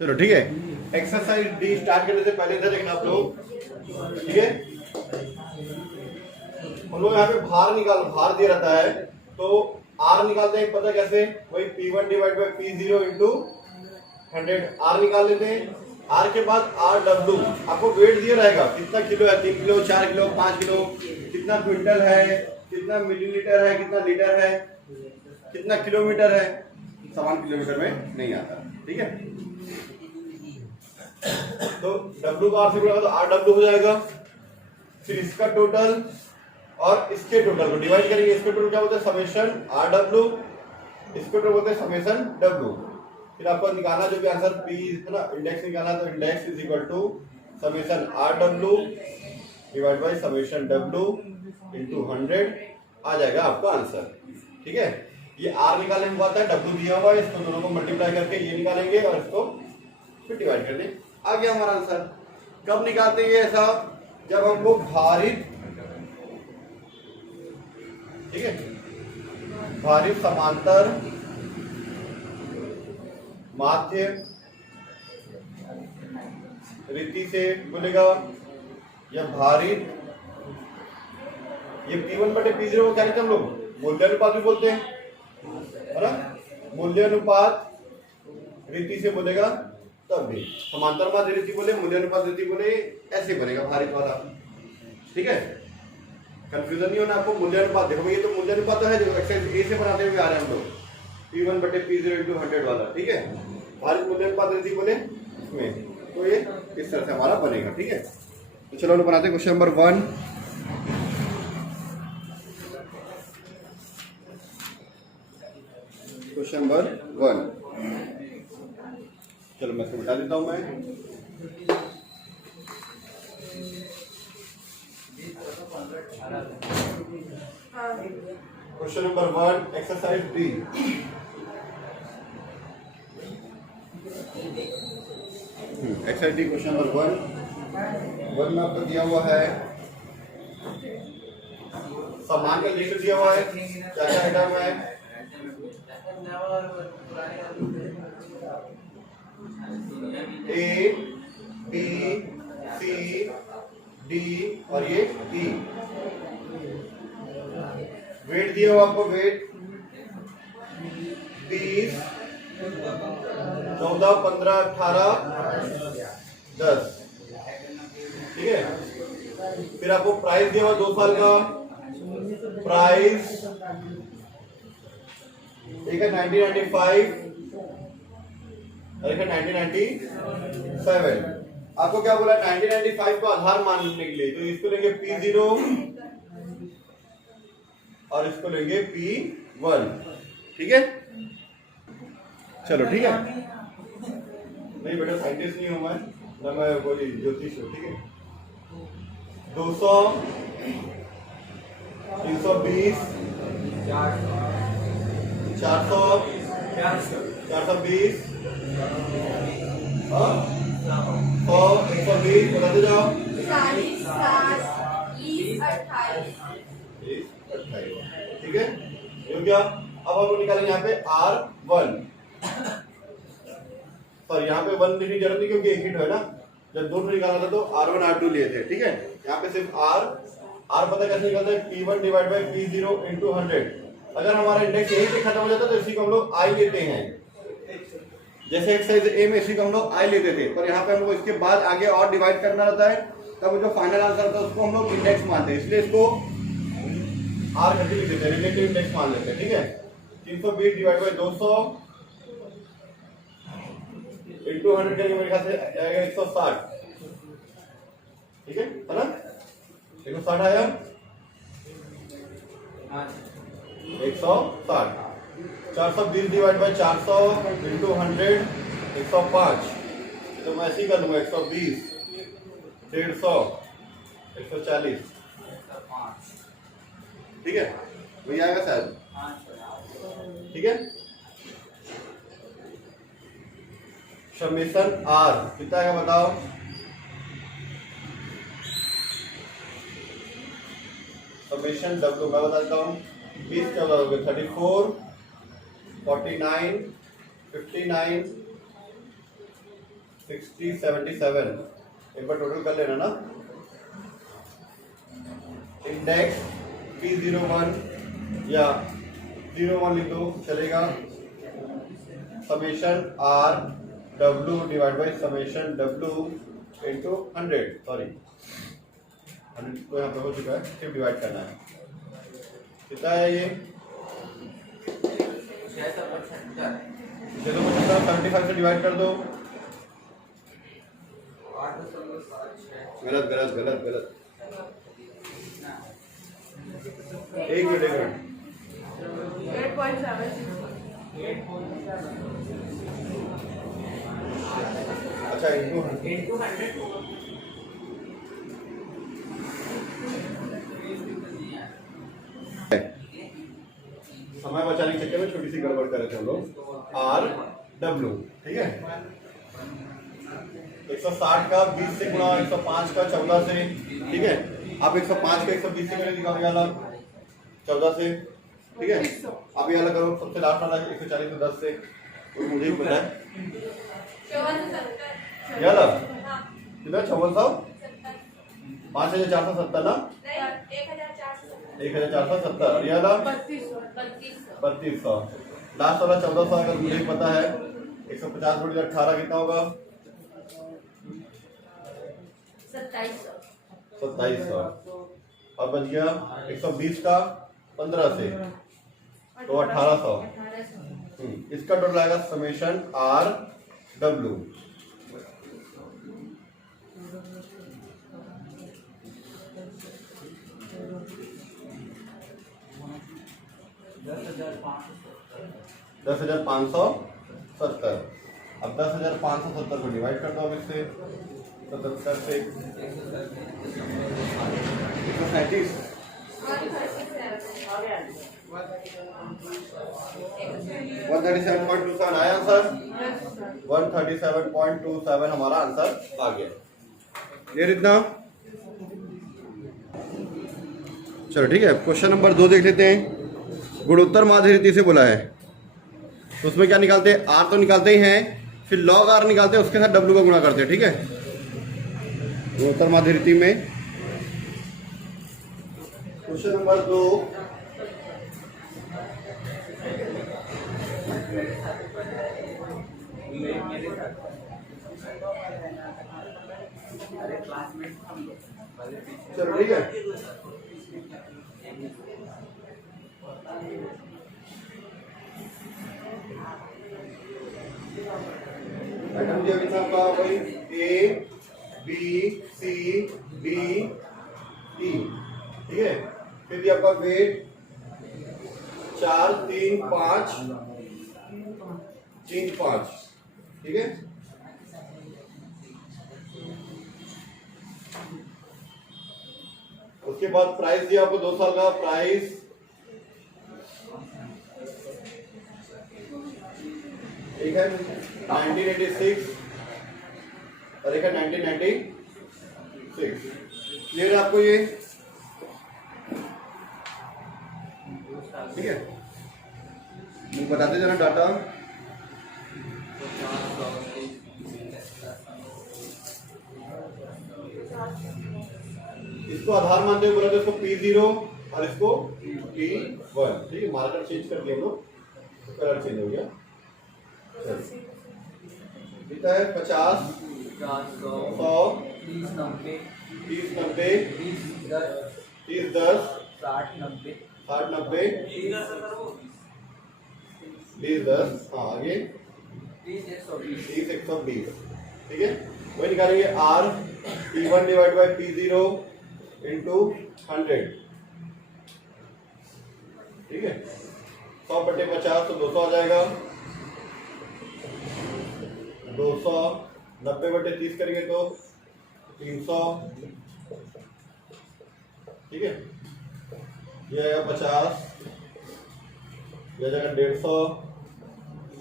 चलो ठीक है। एक्सरसाइज डी स्टार्ट करने से पहले इधर देखना आप लोग, ठीक है। हम लोग यहाँ पे भार दिया रहता है, तो आर निकालते हैं, पता कैसे, वही P1 divide by P0 into 100 are निकाल लेते हैं। आर के बाद आर डब्ल्यू, आपको वेट दिया रहेगा, कितना किलो है, 3 किलो, 4 किलो, 5 किलो, कितना क्विंटल है, कितना मिलीलीटर है, कितना लीटर है, कितना किलोमीटर है, समान किलोमीटर में नहीं आता, ठीक है। तो W का आर से गुणा तो आर डब्ल्यू हो जाएगा, फिर इसका टोटल और इसके टोटल को डिवाइड करेंगे। इसके टोटल क्या बोलते हैं, समेशन आर डब्ल्यू, इसके टोटल बोलते हैं समेशन डब्ल्यू। फिर आपको निकालना जो भी आंसर P ना इंडेक्स निकालना, तो index is equal to summation R W divide by summation W into 100 आ जाएगा आपका आंसर, ठीक है। ये आर निकालने में आता है, डब्ल्यू दिया हुआ है, इसको दोनों को मल्टीप्लाई करके ये निकालेंगे और इसको फिर डिवाइड कर देंगे, आ गया हमारा आंसर। कब निकालते हैं ये ऐसा, जब हमको भारित, ठीक है, भारित समांतर माध्य रीति से बोलेगा, या भारित, ये P1 बटे P0 को क्या कहते हैं हम लोग, मूल्यानुपात भी बोलते हैं, है ना। मूल्यानुपात रीति से बोलेगा तब भी, समांतर माध्य रीति बोले, मूल्यानुपात रीति बोले, ऐसे बनेगा भारित वाला, ठीक है। कंफ्यूजन नहीं होना आपको। मूल्यानुपात देखो, ये तो मूल्यानुपात है जो एक्सरसाइज ए से बनाते हुए आ रहे हैं हम लोग, P1 बटे P0 इंटू 100 वाला, ठीक है। भारित मूल्यानुपात रीति बोले इसमें, तो ये इस तरह से हमारा बनेगा, ठीक है। तो चलो हम बनाते हैं क्वेश्चन नंबर 1। क्वेश्चन नंबर 1, चलो मैं इसको बता देता हूं मैं। Question number 1, exercise D. Exercise D question number 1 में आपको दिया हुआ है समान का लिस्ट दिया हुआ है, क्या क्या आइटम है, ए बी सी डी और ये ई। वेट दिया हुआ आपको, वेट 20, 14, 15, 18, 10, ठीक है। फिर आपको प्राइस दिया हुआ 2 साल का, प्राइस एक है 1995 और एक है 1997। आपको क्या बोला, 1995 का आधार मानने के लिए, तो इसको लेंगे P0 और इसको लेंगे P1, ठीक है। चलो ठीक है, नहीं बेटा साइंटिस्ट नहीं हूं मैं, ना मैं कोई ज्योतिष हूं, ठीक है। 200, 320, 400, 420, 100, 120, बताते जाओ। 40, 60, 28, ठीक है। ये क्या, अब हम निकालेंगे यहाँ पे R1, पर यहाँ पे 1 लिखने की जरूरत नहीं क्योंकि एक हिट है ना, जब 2 निकाला था तो R1 R2 लिए थे, ठीक है। यहाँ पे सिर्फ R पता कैसे निकलता है, P1 divide by P0 into 100। अगर हमारा इंडेक्स यहीं पे खत्म हो जाता तो इसी को हम लोग I लेते हैं, जैसे एक्सरसाइज ए में इसी को हम लोग I लेते थे, पर यहाँ पे हमको इसके बाद आगे और डिवाइड करना रहता है, तब जो फाइनल आंसर होता है उसको हम लोग इंडेक्स मानते हैं, इसलिए इसको R करके लिख देते हैं, रिलेटिव इंडेक्स मान लेते हैं, ठीक है। 320 डिवाइड बाई 200 इंटू 100 करेंगे, मेरे ख्याल से आएगा 160, ठीक है ना। 160 आया, 160। 420 डिवाइड बाई 400 इंटू 100 105, तो मैं ऐसे ही कर लूंगा 120, 150, 140, ठीक है, वही आएगा शायद, ठीक है। समेशन आर कितना है बताओ, समेशन डब्ल्यू मैं बताता हूँ, 20 क्या होगा, 34, 49, 59, 60 77 एक बार टोटल कर लेना ना। इंडेक्स P01 या 01 लिख दो चलेगा। Summation R W divide by summation W into 100 sorry 100 तो यहाँ पे हो चुका है, सिर्फ डिवाइड करना है। कितना है ये 75 से डिवाइड कर दो। गलत गलत गलत गलत एक मिनट 8.76 अच्छा इंटू 100 समय बचाने के चक्कर में छोटी सी गड़बड़ कर रहे थे हम लोग। R W ठीक है 160 का 20 से गुणा 105 का 14 से ठीक है। अब 105 का 120 से मैंने निकाल गया 14 से ठीक है। अब ये अलग करो सबसे लास्ट वाला 140 को 10 से तो मुझे ही पता है ये अलग कितना 5400 5470 ना 1470 और ये अलग 3200 लास्ट वाला 1400 अगर मुझे ही पता है 150 बड़ी 18 कितना होगा 2700 अब बच गया 120 का 15 से तो 1800 इसका टोटल आएगा समेशन R W 10,570 अब 10,570 को डिवाइड कर दो अब इससे 77 से 137 137.27 आया आंसर 137.27 हमारा आंसर आ गया। क्लियर इतना? चलो ठीक है क्वेश्चन नंबर 2 देख लेते हैं। गुणोत्तर माध्य रीति से बोला है तो उसमें क्या निकालते हैं R तो निकालते ही हैं फिर log R निकालते हैं उसके साथ W का गुणा करते हैं ठीक है। गुणोत्तर माध्य रीति में क्वेश्चन नंबर 2 चलो ठीक है आइटम दिया कितना आपका भाई A B C D E ठीक है। फिर दिया आपका वेट 4 3 5 3 5 ठीक है। उसके बाद प्राइस दिया आपको 2 साल का प्राइस एक है 1986 और एक है 1996। क्लियर है आपको ये ठीक है। बताते जरा डाटा इसको आधार मानते हुए बोला तो इसको P0 और इसको P1 ठीक है। मार्कर चेंज कर दिया हम लोग तो कलर चेंज हो गया। कितना है 50 100 30 90 30 90 30 10 60 90 20 10 हाँ आगे 30 120 ठीक है। वही निकालेंगे R P1 divide by P0 into 100 ठीक है। 100/50 तो 200 आ जाएगा। 200 90/30 करेंगे तो 300 ठीक है। ये आएगा 50 ये जाएगा 150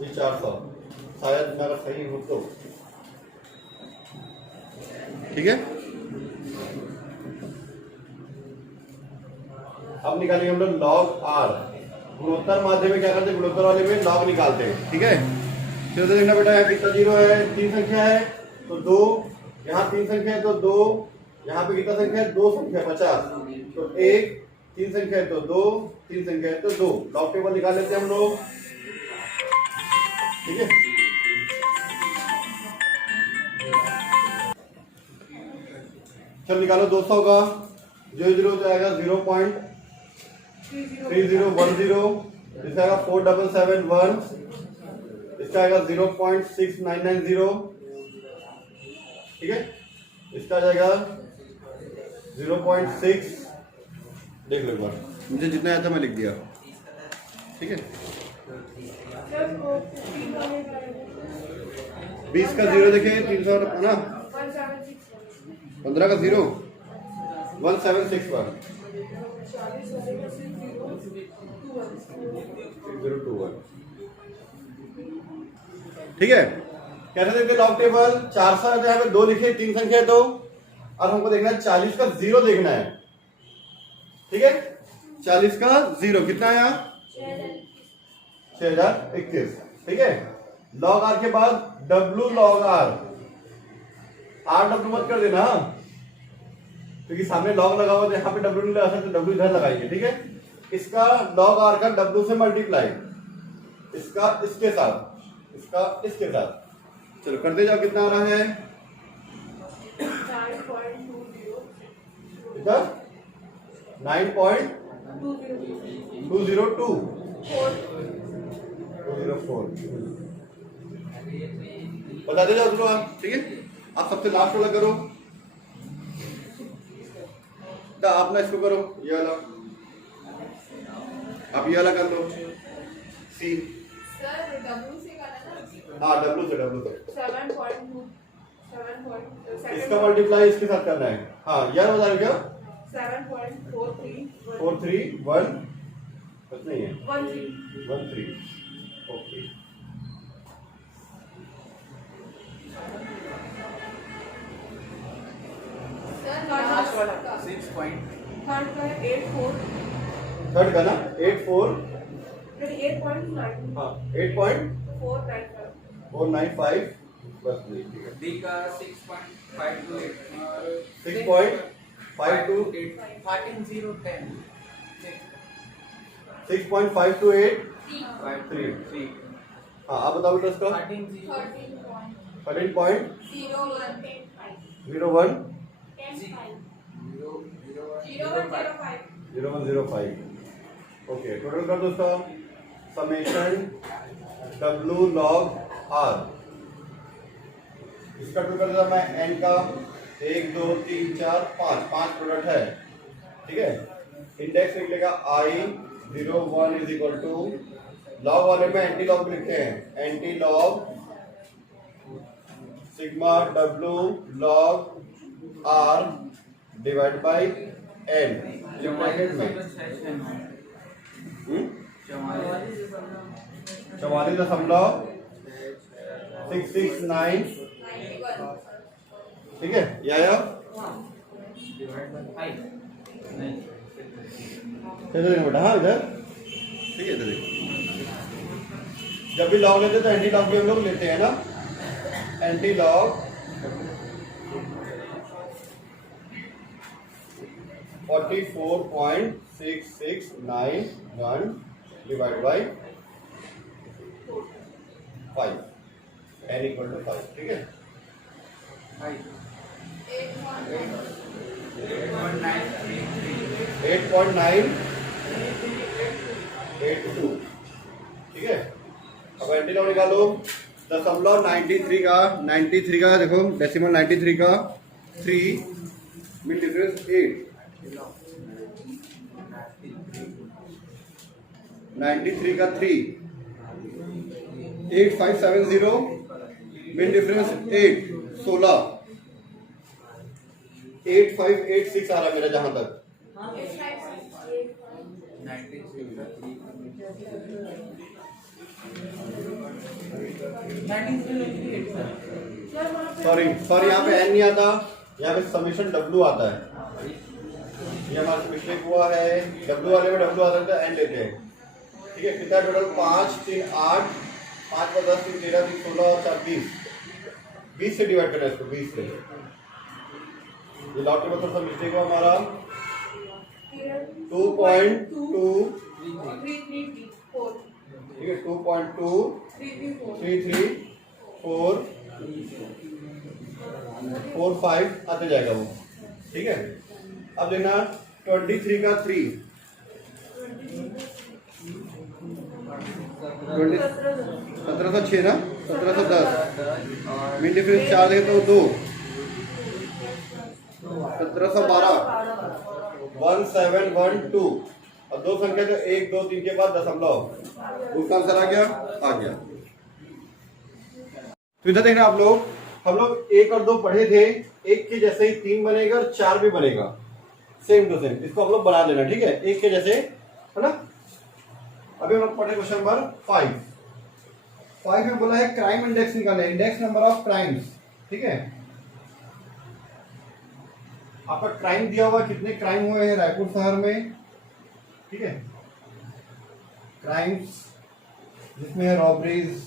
ये 400 शायद मेरा सही हो तो ठीक है। अब निकालेंगे हम लोग log R। गुणोत्तर माध्य में क्या करते हैं गुणोत्तर वाले में log निकालते हैं ठीक है। तो देखना बेटा है कितना जीरो है 3 संख्या है तो 2, यहाँ 3 संख्या है तो 2, यहाँ पे कितना संख्या है? 2 संख्या 50, तो 1, 3 संख्या है तो 2, 3 संख्या है तो 2। लॉग टेबल निकाल लेते हैं हम लोग, ठीक है। चल निकालो 200 का, 0 जाएगा 0.3010, इसका आएगा 4771, इसका आएगा 0.6990, ठीक है। इसका जाएगा 0.6, देख लो एक बार, मुझे जितना आया था मैं लिख दिया, ठीक है। 20 का 0 देखिए 300 है ना, 15 का 0 1761 6021, ठीक है। कैसे देखते लॉग टेबल? 400 है तो यहाँ पे 2 लिखे, 3 संख्या है तो, और हमको देखना है 40 का 0 देखना है, ठीक है। 40 का 0 कितना है? 6021, ठीक है। लॉग आर के बाद W लॉग आर, RW मत कर देना क्योंकि सामने लॉग लगा हुआ है, यहाँ पे W नहीं लगा सकते, W इधर लगाएंगे, ठीक है। इसका लॉग आर का W से मल्टीप्लाई, इसका इसके साथ, इसका इसके साथ, चलो करते जाओ। कितना आ रहा है? 9.202 204, बताते जाओ चलो आप, ठीक है। आप सबसे लास्ट वाला करो, तो आप ना इसको करो, ये वाला, आप ये वाला कर लो, सी। सर W से करना था। हाँ W से 7.2 इसका मल्टीप्लाई इसके साथ करना है। हाँ यार बता रहे क्या? 7.431 कुछ नहीं है, 13 ओके। सर लास्ट वाला 6 पॉइंट थर्ड का है 84 थर्ड का ना 84, 8.9 हाँ 8.495 बस नहीं, ठीक है। डी का 6.528 और 6.528 13010 6.528 3 3 हाँ आप बताओ बेटा इसका 13.01 0105 ओके। टोटल कर दो इसका समेशन W log R, इसका टोटल कर देता मैं n का 1 2 3 4 5 प्रोडक्ट है, ठीक है। इंडेक्स लिख लेगा I 0 1 is equal to log वाले में एंटी लॉग लिखते हैं, anti log sigma W log R divide by n bracket में 44.669, ठीक है। ये आया बेटा, हाँ इधर, ठीक है। इधर जब भी लॉग लेते तो एंटी लॉग भी हम लोग लेते हैं ना, anti log 44.6691 divide by 5 n equal to 5, ठीक है। 8.982, ठीक है। अब एंटी लॉग निकालो, 93 का देखो डेसिमल 93 का 3 मिल डिफरेंस 8, 93 का 3 8570 मिन डिफरेंस 8 16 8586 आ रहा मेरा जहां तक। सॉरी यहाँ पे n नहीं आता, यहाँ पे समेशन W आता है, ये हमारा मिस्टेक हुआ है। W वाले में W आता है तो n लेते हैं, ठीक है। कितना टोटल? 5 3 8 5 पर 10 3 13 3 16 और 4 20, 20 से डिवाइड करना है इसको, 20 से। ये लॉट टेबल थोड़ा सा मिस्टेक हुआ हमारा। 2.2 ठीक है, 2.233445 आते जाएगा वो। ठीक है, अब देखना 23 का 3 1706 ना, 1710 मिड डिफरेंस 4 देखे तो 2 1712 1712 और दो संख्या तो 1 2 3 के बाद दशमलव, उसका आंसर आ गया। तो इधर देखना आप लोग, हम लोग 1 और 2 पढ़े थे, 1 के जैसे ही 3 बनेगा और 4 भी बनेगा, सेम टू सेम। इसको हम लोग बना लेना, ठीक है, 1 के जैसे, है ना। अभी हम लोग पढ़े क्वेश्चन नंबर 5 में बोला है क्राइम इंडेक्स निकालना, इंडेक्स नंबर ऑफ क्राइम्स। ठीक है, आपका क्राइम दिया हुआ, कितने क्राइम हुए हैं रायपुर शहर में। ठीक है, क्राइम्स जिसमें है रॉबरीज।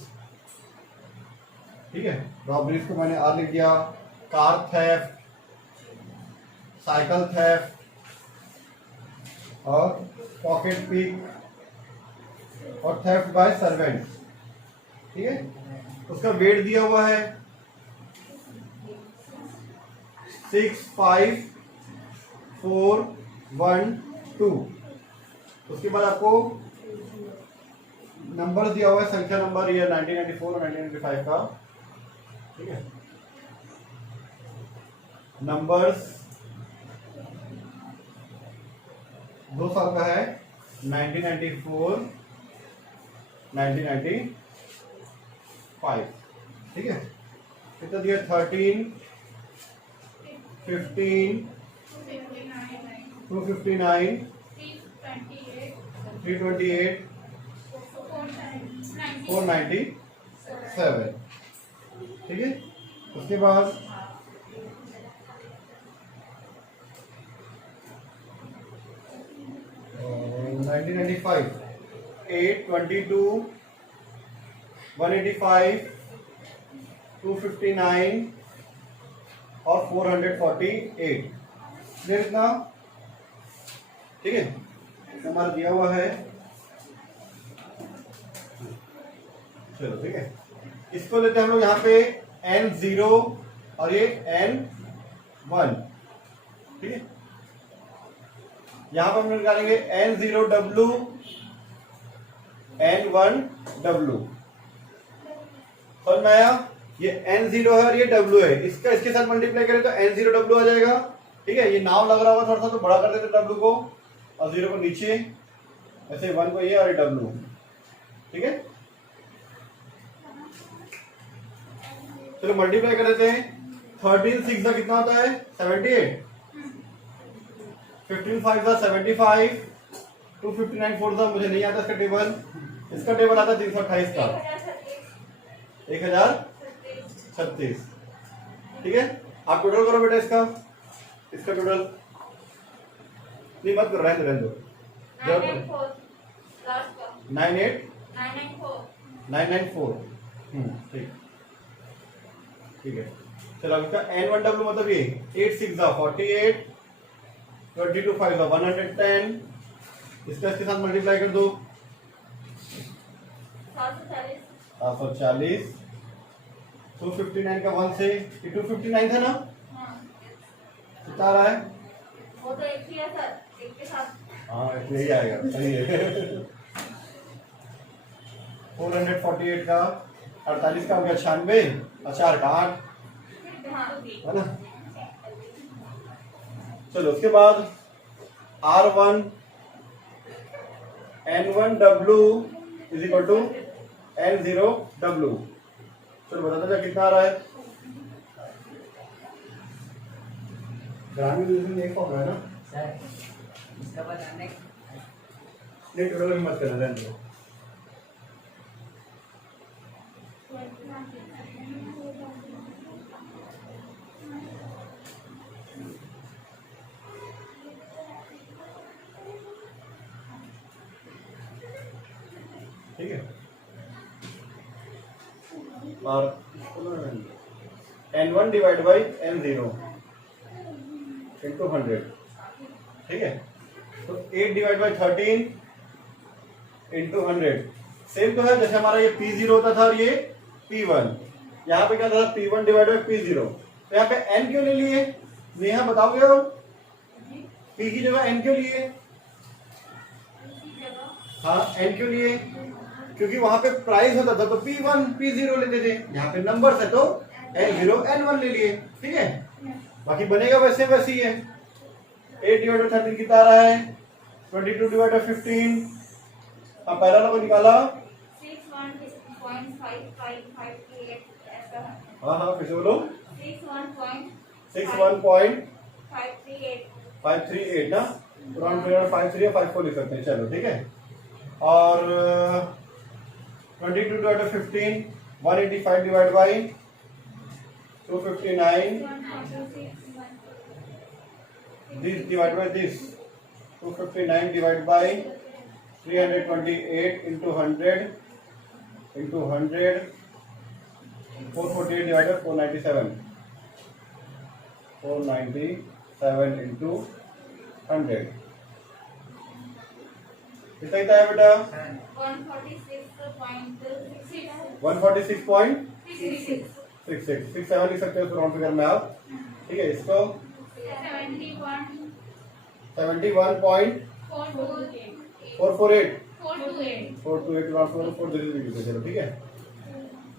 ठीक है, रॉबरीज को मैंने आर लिख दिया, कार थेफ्ट, साइकिल थेफ्ट और पॉकेट पिक और थेफ्ट बाय सर्वेंट। ठीक है, उसका वेट दिया हुआ है 65412। उसके बाद आपको नंबर दिया हुआ है, संख्या नंबर, ये 1994 और 1995 का। ठीक है, नंबर्स 2 साल का है, 1994 1995। ठीक है, कितना दिया, 13 15 259 328 497। ठीक है, उसके बाद 1995 822 185 259 और 448। इतना, ठीक है, हमारा दिया हुआ है। चलो ठीक है, इसको लेते हैं हम लोग यहाँ पे N0 और ये N1। ठीक है, यहाँ पर हम निकालेंगे N0W N1W। समझ में आया, ये N0 है और ये W है, इसका इसके साथ मल्टीप्लाई करें तो N0W आ जाएगा। ठीक है, ये नाम लग रहा होगा थोड़ा सा, तो बड़ा कर देते W को और 0 को नीचे, ऐसे 1 को ये और ये W। ठीक है, चलो मल्टीप्लाई कर देते हैं। 13 6 का कितना होता है, 78। 15 5 का 75। 259 4 का मुझे नहीं आता इसका टेबल, इसका टेबल आता है 328 का 1036। ठीक है, आप टोटल करो बेटा इसका टोटल। नहीं मत करो, रहने दो। 98994। ठीक है, चलो इसका N1W मतलब ये 8 6 का 48 22 5 का 110। इसका इसके साथ मल्टीप्लाई कर दो, 740। 259 का 1 से, 259 था ना, कितना आ रहा है, वो तो एक ही है सर, एक के साथ। हाँ यही आएगा, सही है। 448 का 48 का हो गया 96 और 4 का 8, है ना। चलो उसके बाद R1 N1W is equal to N0W। चलो बताते जा कितना आ रहा है। ग्रामीण डिवीजन एक फॉर्म है ना, इसका बताने नहीं टोटल मत करना, रहने दो। ठीक है, और n1 divide by n0 into 100, ठीक है। तो 8 डिवाइड बाई 13 इंटू 100 सेम तो है जैसे हमारा ये P0 होता था और ये P1। यहाँ पे क्या था, P1 डिवाइड बाई P0। तो यहाँ पे n क्यों ले लिए, नेहा बताओगे हो? P की जगह n क्यों लिए? हाँ n क्यों लिए? क्योंकि वहां पे प्राइस होता था तो P1 P0 लेते थे, यहाँ पे नंबर है तो n0 n1 ले लिए, ठीक है। बाकी बनेगा वैसे वैसे ही है। 8 डिवाइड बाई 13 कितना आ रहा है, 22 डिवाइड बाई 15। हाँ पहला नंबर निकाला। 61.5558 ऐसा है। हाँ फिर से बोलो। 61.538 ना, राउंड फिगर 53 या 54 लिख सकते हैं, चलो ठीक है। और 22 divide by 15 185 divide by 259 this divided by this 259 divided by 328 into 100 448 divided by 497 into 100 कितना है बेटा? 146.66 67 लिख सकते हो राउंड फिगर में आप, ठीक है। इसको 71.448 428 चलो ठीक है।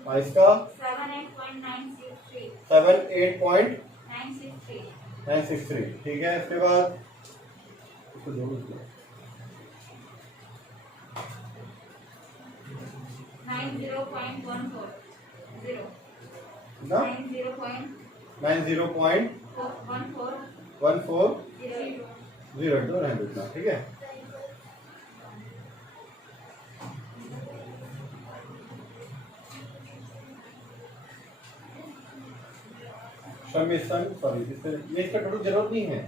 और इसका 78.963, ठीक है। इसके बाद इसको जोड़ो, 90.140 रहने देना, ठीक है। समेशन सॉरी ये इसका टोटल जरूरत नहीं है,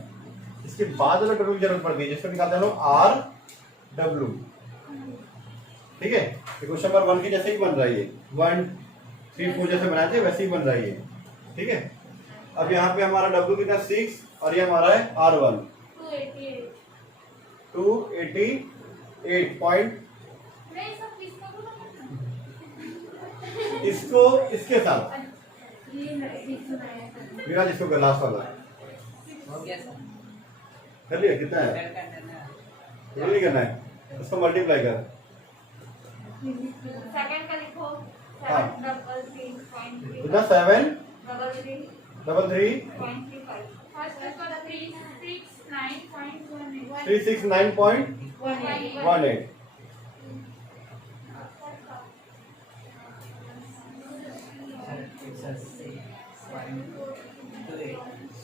इसके बाद वाला टोटल जरूरत पड़ती है जिसको निकालते हैं लोग आर डब्ल्यू, ठीक है। क्वेश्चन नंबर 1 की जैसे ही बन रहा है, 1 3 4 जैसे बनाए थे वैसे ही बन रहा है, ठीक है। अब यहाँ पे हमारा W कितना 6 और ये हमारा है R1 288 पॉइंट, इसको इसके साथ मेरा जिसको गलास वाला हो गया सर, कर लिया, कितना है ये नहीं करना है, इसको मल्टीप्लाई कर, सेकंड का लिखो। हाँ। 733.3 कितना 7 33.35 369.18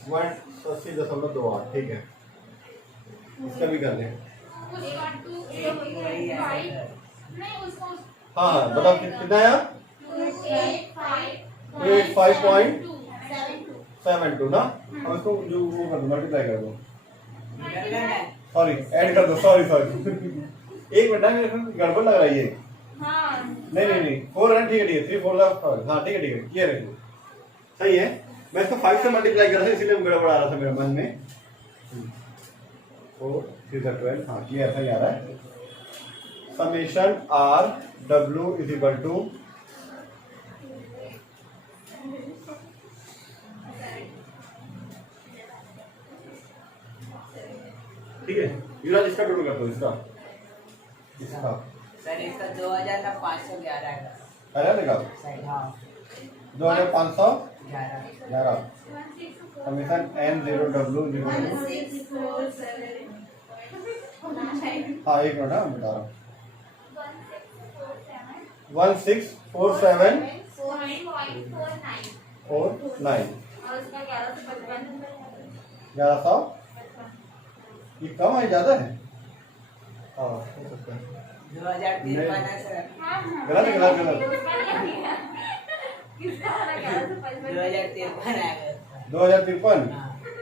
180.28, ठीक है। इसका भी कर लें। हाँ बताओ कितना आया, 285.72 ना। अब इसको जो वो कर दो, मल्टीप्लाई कर दो, सॉरी ऐड कर दो, सॉरी एक मिनट ना, मेरे को गड़बड़ लग रहा है ये। नहीं 4 है, ठीक है 3 4 हाँ ठीक है क्लियर है, सही है। मैं इसको 5 से मल्टीप्लाई कर रहा था इसीलिए गड़बड़ आ रहा था मेरे मन में। 4 3 12, हाँ क्लियर, सही आ रहा है। Summation R W is equal to ठीक है। युवराज इसका टोटल कर दो, इसका सर इसका 2511 है अरे देखा सही, हाँ 2511 समेशन n0 w हाँ एक मिनट, हाँ बता रहा हूँ 164749 1100, ये कम है ज्यादा है? हाँ हो सकता है, 2053 है सर, गलत 2053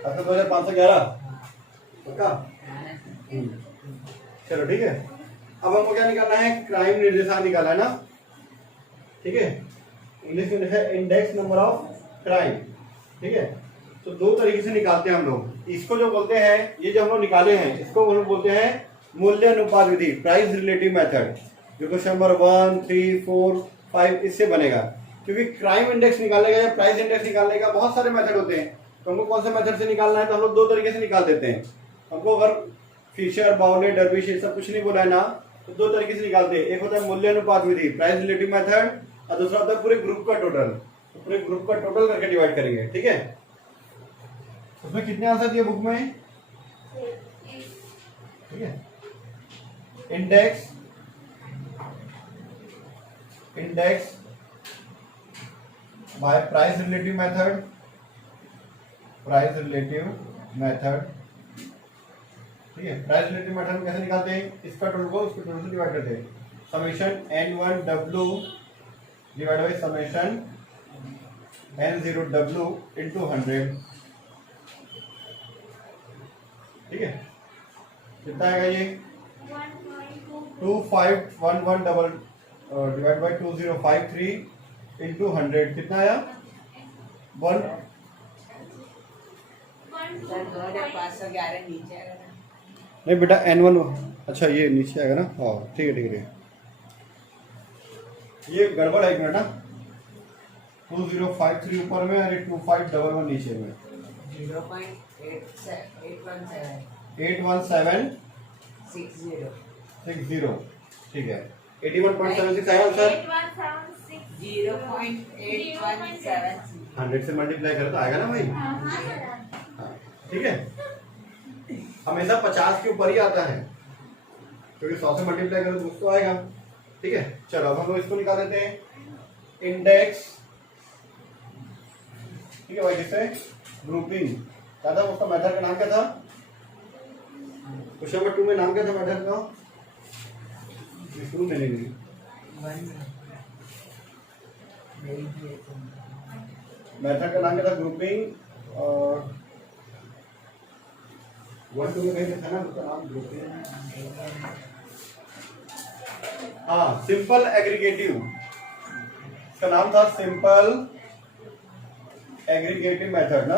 अच्छा 2511 पक्का, चलो ठीक है। अब हमको क्या निकालना है, क्राइम निर्देशांक निकालना है ना, ठीक है। इंग्लिश में है इंडेक्स नंबर ऑफ क्राइम, ठीक है। तो दो तरीके से निकालते हैं हम लोग। इसको जो बोलते हैं, ये जो हम लोग निकाले हैं, इसको हम लोग बोलते हैं मूल्य अनुपात विधि, प्राइस रिलेटिव मेथड, जो क्वेश्चन नंबर 1, 3, 4, 5 इससे बनेगा। क्योंकि क्राइम इंडेक्स निकालने का या प्राइस इंडेक्स निकालने का बहुत सारे मेथड होते हैं, तो हमको कौन से मेथड से निकालना है, तो हम लोग दो तरीके से निकाल देते हैं। हमको अगर फिशर, बाउले, डर्विश ये सब कुछ नहीं बोला है ना, तो दो तरीके से निकालते हैं। एक होता है मूल्य अनुपात विधि, प्राइस रिलेटिव मेथड, और दूसरा होता है पूरे ग्रुप का टोटल। तो पूरे ग्रुप का टोटल करके डिवाइड करेंगे, ठीक है। उसमें कितने आंसर दिए बुक में, ठीक है। Index bye price relative method, price relative method, ठीक है। प्राइस रिलेटिव मेथड में कैसे निकालते हैं, इसका टोटल को उसके टोटल से डिवाइड करते हैं। Summation n1w divide by summation n0w into 100, ठीक है। कितना आएगा ये 2511 डिवाइड बाय 2053 इनटू 100, कितना आया 1। सर 2511 नीचे आएगा ना। नहीं बेटा n1, अच्छा ये नीचे आएगा ना, हाँ ठीक है ठीक है। ये गड़बड़ है एक मिनट ना, 2053 ऊपर में और 2511 नीचे में, 0.81760 60, ठीक है। 81.76 आया आंसर, 0.8176 100 से मल्टीप्लाई करे तो आएगा ना भाई, हाँ ठीक है। हमेशा 50 के ऊपर ही आता है, क्योंकि 100 से मल्टीप्लाई करो तो उसको आएगा, ठीक है। चलो अब हम लोग इसको निकाल देते हैं, इंडेक्स, ठीक है भाई, जिससे ग्रुपिंग क्या था, उसका मेथड का नाम क्या था, क्वेश्चन नंबर 2 में नाम क्या था मेथड का, शुरू में नहीं, मेथड का नाम क्या था, ग्रुपिंग, और 1, 2 में कहीं था ना उसका नाम ग्रुपिंग, हाँ सिंपल एग्रीगेटिव, इसका नाम था सिंपल एग्रीगेटिव मेथड ना,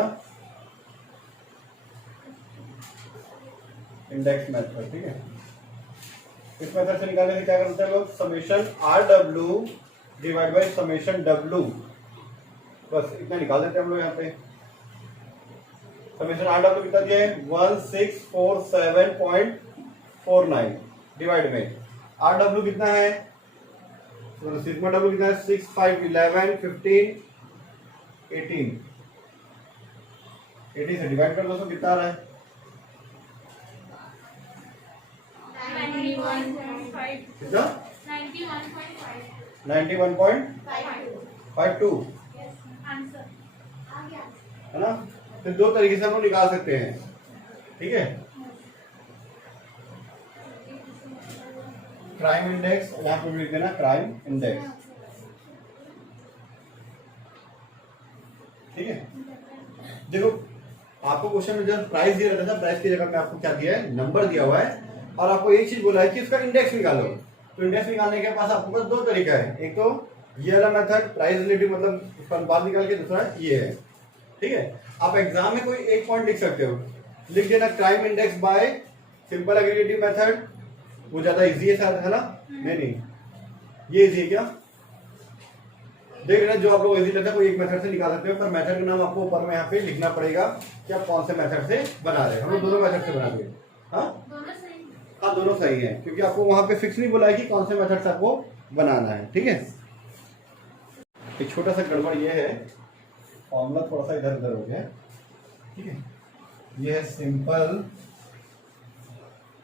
इंडेक्स मेथड, ठीक है। इस मेथड से निकालने से क्या करते हैं लोग, summation RW divide by summation W, बस इतना निकाल देते हैं हम लोग यहाँ पे। समेशन RW कितना दिया है 1647.49 डिवाइड में RW कितना है, सिग्मा W कितना है 6, 5, 11, 15, 18 से डिवाइड कर दो तो कितना आ रहा है 91.5, कितना 91.5, 91.52 आंसर है ना। तो दो तरीके से हम लोग निकाल सकते हैं, ठीक है। क्राइम इंडेक्स यहाँ पे लिख देना, क्राइम इंडेक्स, ठीक है। देखो आपको क्वेश्चन में जब प्राइस दिया रहता था, प्राइस की जगह पे आपको क्या दिया है, नंबर दिया हुआ है, और आपको एक चीज बोला है कि इसका इंडेक्स निकालो। तो इंडेक्स निकालने के पास आपके पास दो तरीका है, एक तो ये वाला मेथड प्राइस रिलेटिव, मतलब उसका अनुपात निकाल के, दूसरा ये है, ठीक है। आप एग्जाम में कोई एक पॉइंट लिख सकते हो, लिख देना crime index bye simple aggregative method, वो ज्यादा इजी है शायद, है ना। नहीं ये इजी है क्या, देख रहे जो आप लोग इजी लगता है, कोई एक मेथड से निकाल सकते हो, पर मेथड का नाम आपको ऊपर में यहाँ पे लिखना पड़ेगा कि आप कौन से मेथड से बना रहे हैं। हम लोग दोनों मेथड से बना रहे हैं, हाँ दोनों सही है, क्योंकि आपको वहां पे फिक्स नहीं बोला है कि कौन से मेथड से आपको बनाना है, ठीक है। एक छोटा सा गड़बड़ ये है, फॉर्मूला थोड़ा सा इधर उधर हो गया, ठीक है। ये है सिंपल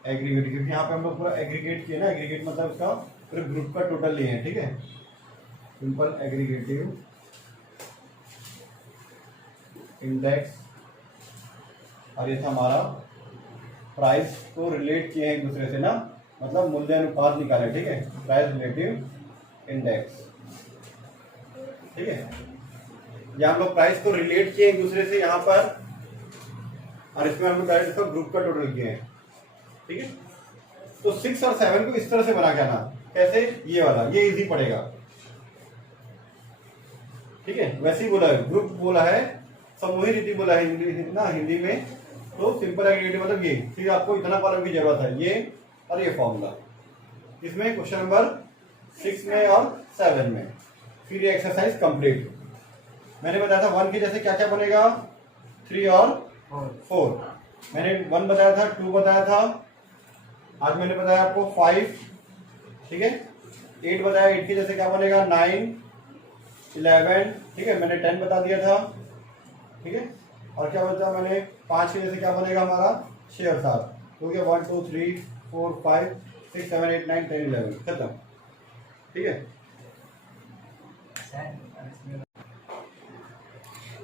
एग्रीगेट, क्योंकि यहाँ पे हम लोग पूरा एग्रीगेट किए ना, एग्रीगेट मतलब उसका पूरे ग्रुप का टोटल लिए हैं, ठीक है। सिंपल एग्रीगेटिव इंडेक्स, और ये था हमारा प्राइस को रिलेट किए हैं एक दूसरे से ना, मतलब मूल्य अनुपात निकाले, ठीक है। प्राइस रिलेटिव इंडेक्स, ठीक है। यहाँ हम लोग प्राइस को रिलेट किए एक दूसरे से यहाँ पर, और इसमें हम लोग डायरेक्ट इसका ग्रुप का टोटल किए हैं, ठीक है। तो 6 और 7 को इस तरह से बना के आना, कैसे, ये वाला, ये इजी पड़ेगा, ठीक है। वैसे ही बोला है, ग्रुप बोला है समूही रीति बोला है हिंदी में, तो सिंपल एग्रीगेटिव मतलब ये। फिर आपको इतना कॉलम की जरूरत है, ये और ये फॉर्मूला इसमें क्वेश्चन नंबर 6 में और 7 में। फिर ये एक्सरसाइज कंप्लीट। मैंने बताया था 1 की जैसे क्या क्या बनेगा, 3 और 4। मैंने 1 बताया था, 2 बताया था, आज मैंने बताया आपको 5, ठीक है। 8 बताया, 8 की जैसे क्या बनेगा, 9, 11, ठीक है। मैंने 10 बता दिया था, ठीक है। और क्या बता मैंने 5 की जैसे क्या बनेगा हमारा, 6 और 7, तो क्या 1 2 3 4 5 6 7 8 9 10 11 खत्म, ठीक है।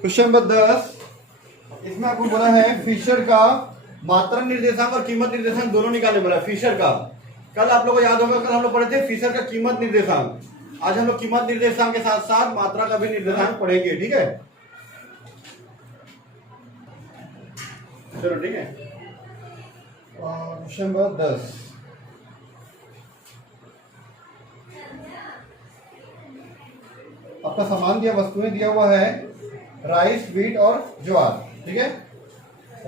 क्वेश्चन नंबर 10, इसमें आपको बोला है फिशर का मात्रा निर्देशांक और कीमत निर्देशांक दोनों निकालने बोला है। फिशर का कल आप लोगों को याद होगा, कल हम लोग पढ़े थे फिशर का कीमत निर्देशांक। आज हम लोग कीमत निर्देशांक के साथ साथ मात्रा का भी निर्देशांक पढ़ेंगे, ठीक है। चलो ठीक है। क्वेश्चन नंबर 10, आपका सामान दिया, वस्तुएं दिया हुआ है, राइस, व्हीट और ज्वार, ठीक है।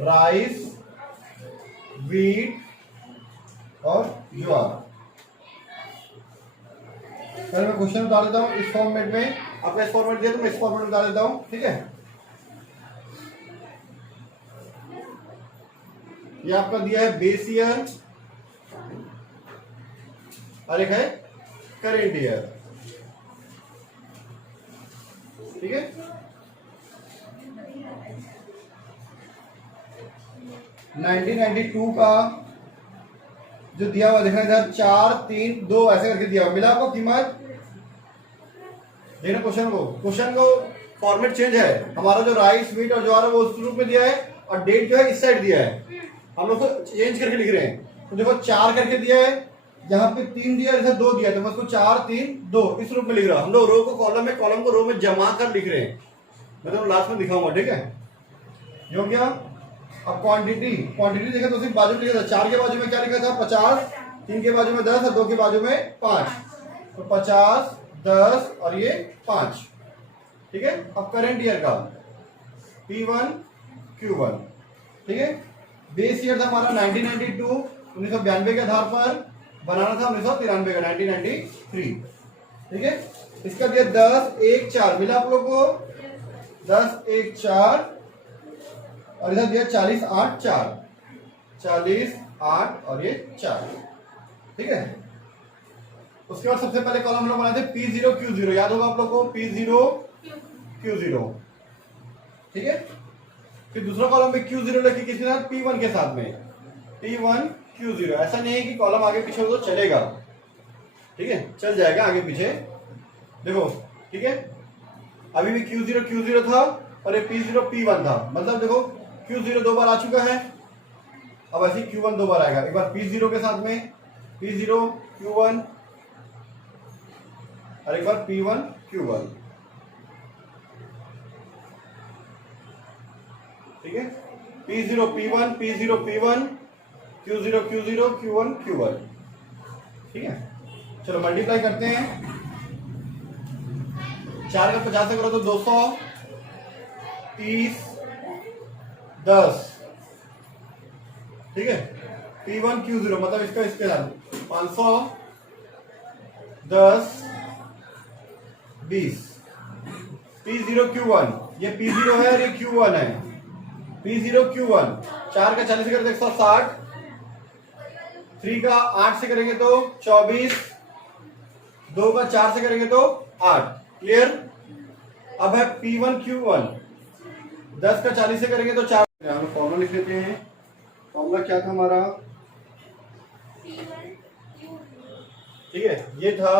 राइस, व्हीट और ज्वार। पहले मैं क्वेश्चन बता देता हूँ इस फॉर्मेट में, आपका इस फॉर्मेट दिया तो मैं इस फॉर्मेट में बता देता हूँ, ठीक है। ये आपका दिया है बेस ईयर और एक है करेंट ईयर, ठीक है। नाइनटीन 92 का जो दिया हुआ देखना, इधर 4 3 2 ऐसे करके दिया हुआ, मिला आपको कीमत। देखना क्वेश्चन को फॉर्मेट चेंज है, हमारा जो राइस, व्हीट और ज्वार है वो उस रूप में दिया है, और डेट जो है इस साइड दिया है, हम लोग तो चेंज करके लिख रहे हैं। तो देखो 4 करके दिया है, यहाँ पे 3 दिया है, इधर 2 दिया है, तो मैं उसको 4 3 2 इस रूप में लिख रहा हूँ। हम लोग रो को कॉलम में, कॉलम को रो में जमा कर लिख रहे हैं, मैं तो लास्ट में दिखाऊंगा, ठीक है। ये हो गया। अब क्वांटिटी देखा तो सिर्फ बाजू में लिखा था, 4 के बाजू में क्या लिखा था, 50, 3 के बाजू में 10 और 2 के बाजू में 5, तो 50 10 और ये 5, ठीक है। अब करंट ईयर का P1 Q1, ठीक है। बेस ईयर था हमारा 1992, 1992 के आधार पर बनाना था 1993 का, 1993, ठीक है। इसका दिया 10 1 4, मिला आप लोग को 10 1 4, और इधर दिया 40 8 4, 40 8 और ये 4, ठीक है। उसके बाद सबसे पहले कॉलम हम लोग बनाए थे P0 Q0, याद होगा आप लोग को, P0 Q0, ठीक है। फिर दूसरा कॉलम में Q0 लेके किसके साथ, P1 के साथ में, P1 Q0। ऐसा नहीं है कि कॉलम आगे पीछे हो तो चलेगा, ठीक है, चल जाएगा आगे पीछे, देखो, ठीक है। अभी भी Q0 था और ये P0 P1 था, मतलब देखो Q0 2 बार आ चुका है, अब ऐसे Q1 2 बार आएगा, एक बार P0 के साथ में P0 Q1 और एक बार P1 Q1, ठीक है। P0 P1 P0 P1 Q0 Q0 Q1 Q1, ठीक है। चलो मल्टीप्लाई करते हैं, 4 का 50 से करो तो 200, 30 10, ठीक है। P1 Q0 मतलब इसका इसके साथ 500 10 20, P0 Q1, ये P0 है और ये Q1 है, P0 Q1, 4 का 40 से करें तो 160, 3 का 8 से करेंगे तो 24, 2 का 4 से करेंगे तो 8, क्लियर। अब है P1 Q1, 10 का 40 से करेंगे तो 4, हम लोग फॉर्मूला लिख लेते हैं। फॉर्मूला क्या था हमारा, ठीक है, ये था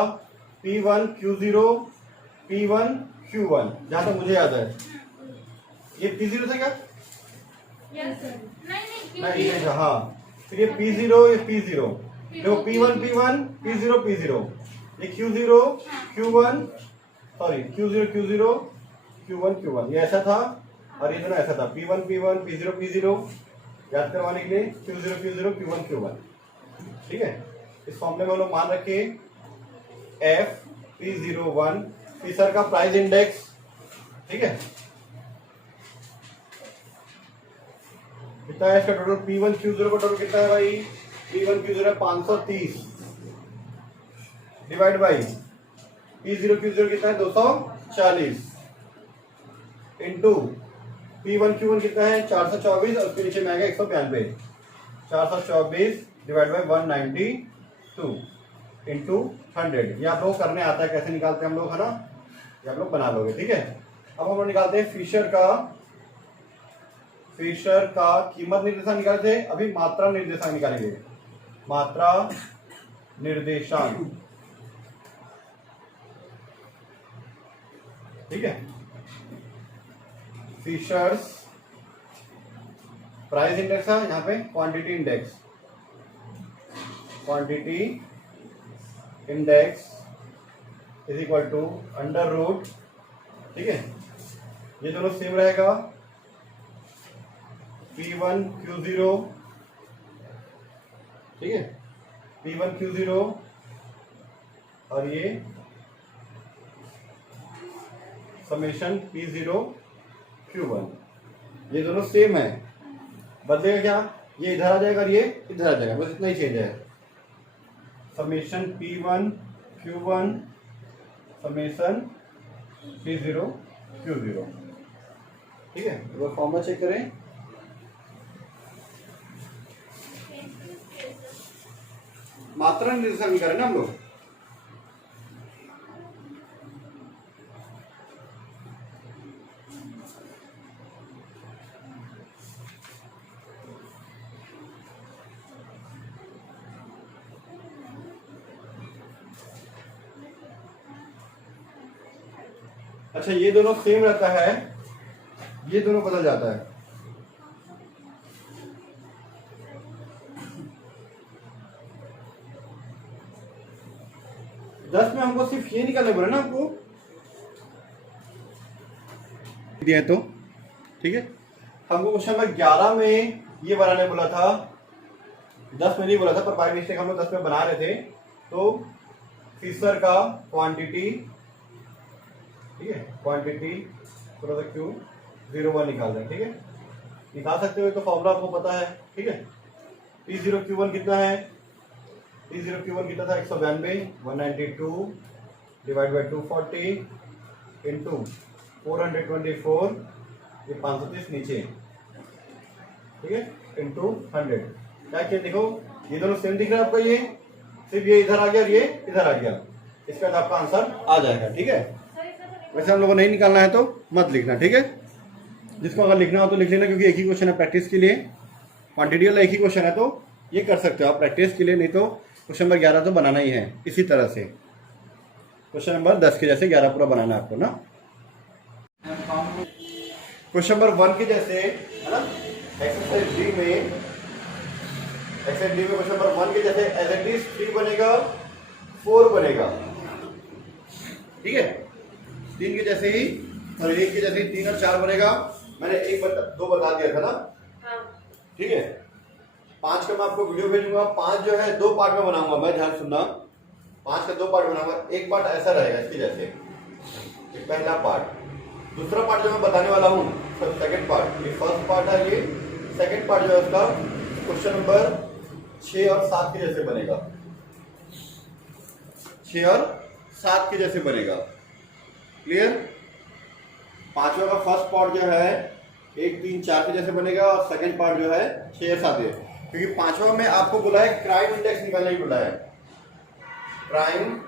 P1 Q0 P1 Q1, जहां तक मुझे याद है। ये P0 था क्या, नहीं ये था, हाँ। फिर ये P0 ये P0, देखो P1 P1 P0 P0, ये Q0 Q1, sorry Q0 Q0 Q1 Q1, ये ऐसा था और ये दोनों ऐसा था, P1 P1 P0 P0, याद करवाने के लिए Q0 Q0 Q1 Q1, ठीक है। इस फॉर्मूले में हम लोग मान रखे F P01, फिशर का प्राइस इंडेक्स, ठीक है। कितना है इसका टोटल? P1Q0 का टोटल कितना है भाई? P1Q0 है 530 डिवाइड बाई P0Q0 कितना है? 240 इंटू P1Q1 कितना है? 424 और उसके नीचे में आएगा 192। 424 डिवाइड बाई 192 इंटू 100। ये आप लोग करने आता है, कैसे निकालते हैं हम लोग, है ना? ये आप लोग बना लोगे, ठीक है। अब हम लोग निकालते हैं फिशर का कीमत निर्देशांक निकाले थे, अभी मात्रा निर्देशांक निकालेंगे। मात्रा निर्देशांक, ठीक है। फिशर्स प्राइस इंडेक्स है यहाँ पे, quantity index, quantity index is equal to under root, ठीक है। ये दोनों सेम रहेगा, P1Q0, ठीक है, P1Q0 और ये समेशन P0Q1, ये दोनों सेम है। बदलेगा क्या? ये इधर आ जाएगा और ये इधर आ जाएगा, बस इतना ही चेंज है। समेशन P1Q1 समेशन P0Q0, ठीक है। तो फॉर्मूला चेक करें। मात्रा निर्देशांक करें ना हम लोग। अच्छा, ये दोनों सेम रहता है, ये दोनों बदल जाता है। दस में हमको सिर्फ ये निकालने बोला ना आपको दिया तो, ठीक है। हमको क्वेश्चन नंबर 11 में ये बनाने बोला था, 10 में नहीं बोला था, पर बाय मिस्टेक हम लोग 10 में बना रहे थे। तो फिशर का क्वांटिटी, ठीक है, क्वांटिटी थोड़ा सा Q01 निकाल रहे हैं, ठीक है। निकाल सकते हो, तो फॉर्मूला आपको पता है, ठीक है। P0Q1 कितना है? P0Q1 कितना था? 192 192 डिवाइड बाई 240 इंटू 424, ये 530 नीचे, ठीक है, इंटू 100। क्या किया देखो, ये दोनों सेम दिख रहा है आपको, ये सिर्फ ये इधर आ गया और ये इधर आ गया, इसका आपका आंसर आ जाएगा, ठीक है। वैसे हम लोगों को नहीं निकालना है तो मत लिखना, ठीक है। जिसको अगर लिखना हो तो लिख लेना, क्योंकि एक ही क्वेश्चन है प्रैक्टिस के लिए, क्वांटिटी वाला एक ही क्वेश्चन है, तो ये कर सकते हो आप प्रैक्टिस के लिए। नहीं तो क्वेश्चन नंबर 11 तो बनाना ही है इसी तरह से, क्वेश्चन नंबर 10 के जैसे 11 पूरा बनाना है आपको ना। क्वेश्चन नंबर 1 के जैसे, है ना, एक्सरसाइज डी में क्वेश्चन नंबर 1 के जैसे एज इट इज 3 बनेगा, 4 बनेगा, ठीक है। 3 के जैसे ही और 1 के जैसे ही 3 और 4 बनेगा। मैंने 2 बता दिया था ना, ठीक है। 5 का मैं आपको वीडियो भेजूंगा। 5 जो है 2 पार्ट में बनाऊंगा मैं, ध्यान सुनना। 5 का 2 पार्ट बनाऊंगा। एक पार्ट ऐसा रहेगा इसके जैसे, ये पहला पार्ट। दूसरा पार्ट जो मैं बताने वाला हूँ, सेकंड पार्ट, ये फर्स्ट पार्ट है, ये सेकंड पार्ट जो है उसका क्वेश्चन नंबर 6 और 7 के जैसे बनेगा, 6 और 7 के जैसे बनेगा। क्लियर? 5वां का फर्स्ट पार्ट जो है 1, 3, 4 के जैसे बनेगा और सेकंड पार्ट जो है 6 या 7 है, क्योंकि 5वां में आपको बोला है क्राइम इंडेक्स निकालने ही बोला है। क्राइम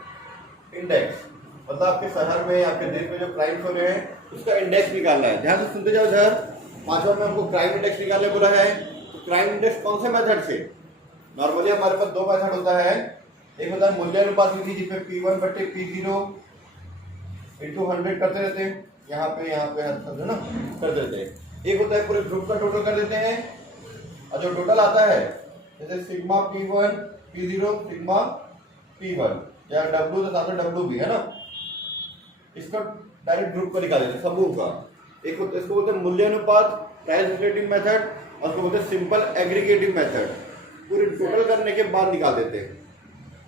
इंडेक्स मतलब आपके शहर में, आपके देश में जो क्राइम्स हो रहे हैं उसका इंडेक्स निकालना है। ध्यान से सुनते जाओ इधर। 5वां में हमको क्राइम इंडेक्स निकालने बोला है। तो क्राइम इंडेक्स कौन से मेथड से? नॉर्मली हमारे पास 2 मेथड होता है। एक होता है मूल्यानुपात विधि, जिसमें P1/P0 इंटू 100 करते रहते हैं, यहाँ पे है ना, कर देते हैं। एक होता है पूरे ग्रुप का टोटल कर देते हैं, और जो टोटल आता है जैसे sigma P1 P0 sigma P1 या W, तो साथ में W भी है ना, इसका डायरेक्ट ग्रुप को निकाल देते हैं, समूह का। एक होता है, इसको बोलते हैं मूल्यानुपात प्राइस रिलेटिव मेथड, और उसको बोलते हैं सिंपल एग्रीगेटिव मेथड। पूरे टोटल करने के बाद निकाल देते हैं।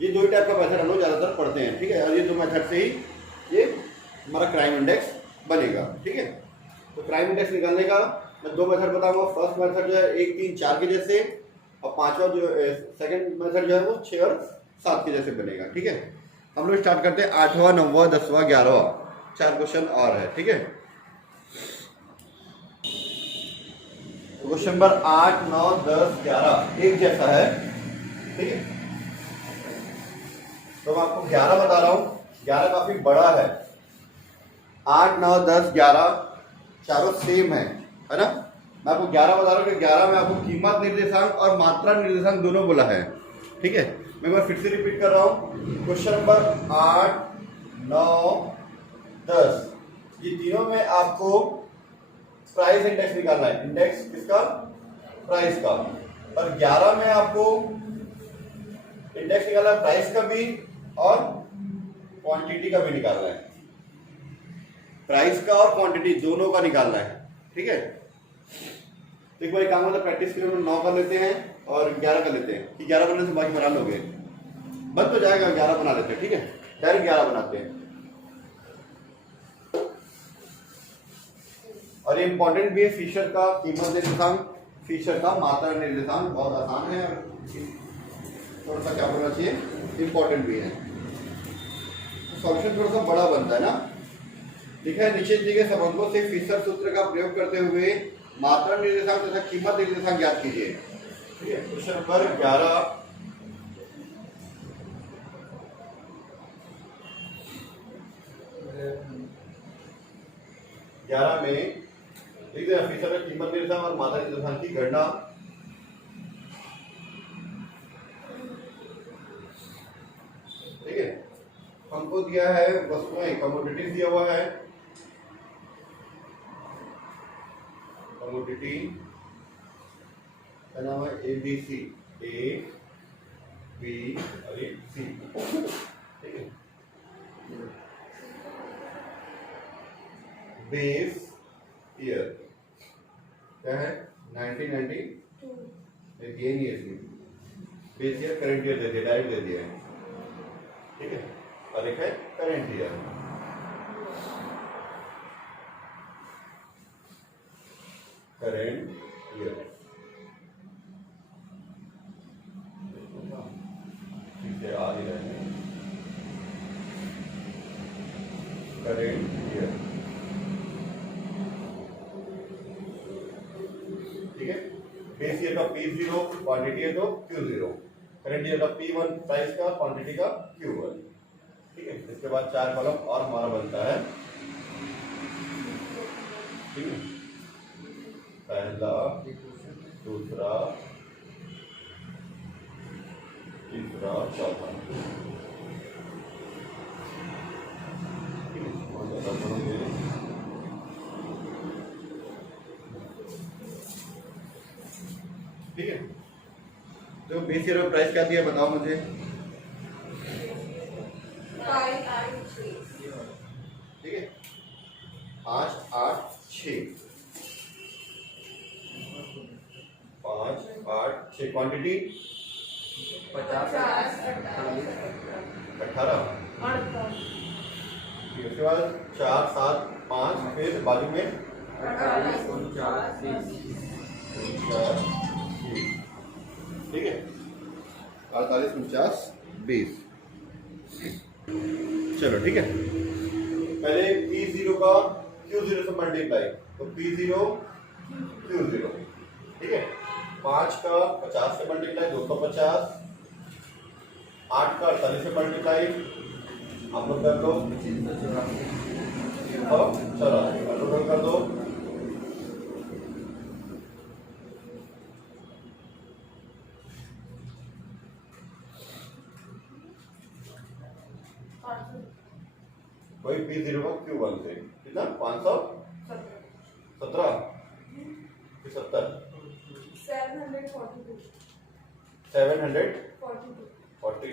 ये 2 टाइप का मेथड हम लोग ज्यादातर पढ़ते हैं, ठीक है। और ये 2 मेथड से ही ये हमारा क्राइम इंडेक्स बनेगा, ठीक है। तो क्राइम इंडेक्स निकालने का मैं दो मेथड बताऊंगा। फर्स्ट मेथड जो है 1, 3, 4 के जैसे, और पांचवा जो सेकंड मेथड जो है वो 6 और 7 के जैसे बनेगा। ठीक है, हम लोग स्टार्ट करते हैं 8वां, 9वां, 10वां, 11वां। 4 क्वेश्चन और है। ठीक है, क्वेश्चन नंबर 8, 9, 10, 11 एक जैसा है। ठीक है, तो मैं आपको 11 बता रहा हूं। 11 काफी बड़ा है। 8, 9, 10, 11 चारों सेम है ना। मैं आपको 11 बता रहा हूँ कि 11 में आपको कीमत निर्देशांक और मात्रा निर्देशांक दोनों बोला है। ठीक है, मैं एक बार फिर से रिपीट कर रहा हूँ। क्वेश्चन नंबर 8, 9, 10 ये तीनों में आपको प्राइस इंडेक्स निकालना है। इंडेक्स किसका? प्राइस का। और 11 में आपको इंडेक्स निकालना है प्राइस का भी और क्वांटिटी का भी निकालना है। प्राइस का और क्वांटिटी दोनों का निकालना है। ठीक है, तो एक बार काम होता है, प्रैक्टिस के लिए 9 कर लेते हैं और 11 कर लेते हैं कि 11 बनने से बाकी बना लोगे, बन तो जाएगा। 11 बना लेते हैं। ठीक है, डायरेक्ट 11 बनाते हैं। और ये इंपॉर्टेंट भी है, फिशर का कीमत निर्देशांक, फिशर का मात्रा निर्देशांक बहुत आसान है और थोड़ा सा क्या बोलना चाहिए, इंपॉर्टेंट भी है। सॉल्यूशन थोड़ा सा बड़ा बनता है ना। लिखा है नीचे दिए गए संबंधों से फिशर सूत्र का प्रयोग करते हुए मात्रा निर्देशांक तथा कीमत निर्देशांक ज्ञात कीजिए। ठीक है, क्वेश्चन नंबर 11 में लिख देना फिशर का कीमत निर्देशांक और मात्रा निर्देशांक की गणना। ठीक है, हमको दिया है वस्तुएं, कमोडिटी दिया हुआ है। कमोडिटी का नाम है ABC, A, B और C। ठीक है, बेस ईयर क्या है? 1992। ये नहीं है इसमें। बेस ईयर करंट ईयर दे दिया, डायरेक्ट दे दिया है। ठीक है, और एक है करंट ईयर। करंट ईयर ठीक है, आ ही रहे हैं। Current year. ठीक है, बेस ईयर का P0 क्वांटिटी है तो Q0, करंट ईयर का P1 प्राइस का, क्वांटिटी का Q1। ठीक है, इसके बाद 4 कॉलम और हमारा बनता है। ठीक है, पहला, दूसरा, तीसरा, चौथा। ठीक है, तो बेस ईयर में प्राइस क्या दिया बताओ मुझे। ठीक है, 5, 8, 6, 5, 8, 6 क्वांटिटी 50, 18। उसके बाद 4, 7, 5 फिर बाजू में 48, 49, 20। ठीक है, 48, 49, 20। चलो ठीक है, पहले P0 का Q0 से मल्टीप्लाई, तो P0 Q0। ठीक है, 5 का 50 से मल्टीप्लाई 250, 8 का 48 से मल्टीप्लाई आप लोग कर दो 384, आप लोग कर दो। वही P0 का Q1 से कितना 517 कि 70 742। ओके,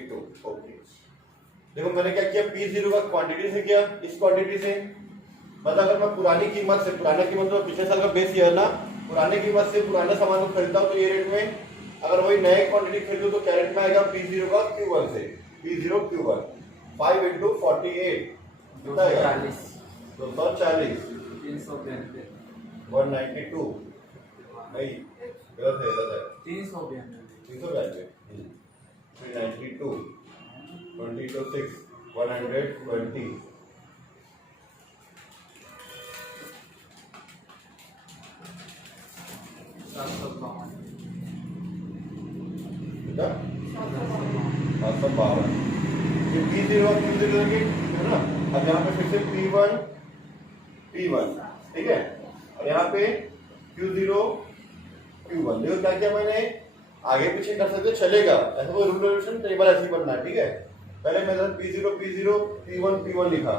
देखो मैंने क्या किया, P0 का क्वांटिटी से किया, इस क्वांटिटी से। मतलब अगर मैं पुरानी कीमत से, पुराना कीमत तो पिछले साल का बेस ईयर ना, पुरानी कीमत से पुराने सामान को खरीदता हूँ तो ये रेट में, अगर वही नए क्वांटिटी खरीदूं तो क्या रेट में आएगा P0 का Q1 से। P0 Q1 5 into 48 कितना आएगा? 240, 192 क्या 712 ये P0 और Q0 है ना। अब यहाँ पे फिर से P1 ठीक है और यहाँ पे Q0 Q1। देखो क्या किया मैंने, आगे पीछे कर सकते चलेगा, ऐसा कोई रूल रेगुलेशन टेबल ऐसे ही बनना है। ठीक है, पहले मैंने P0 P1 लिखा,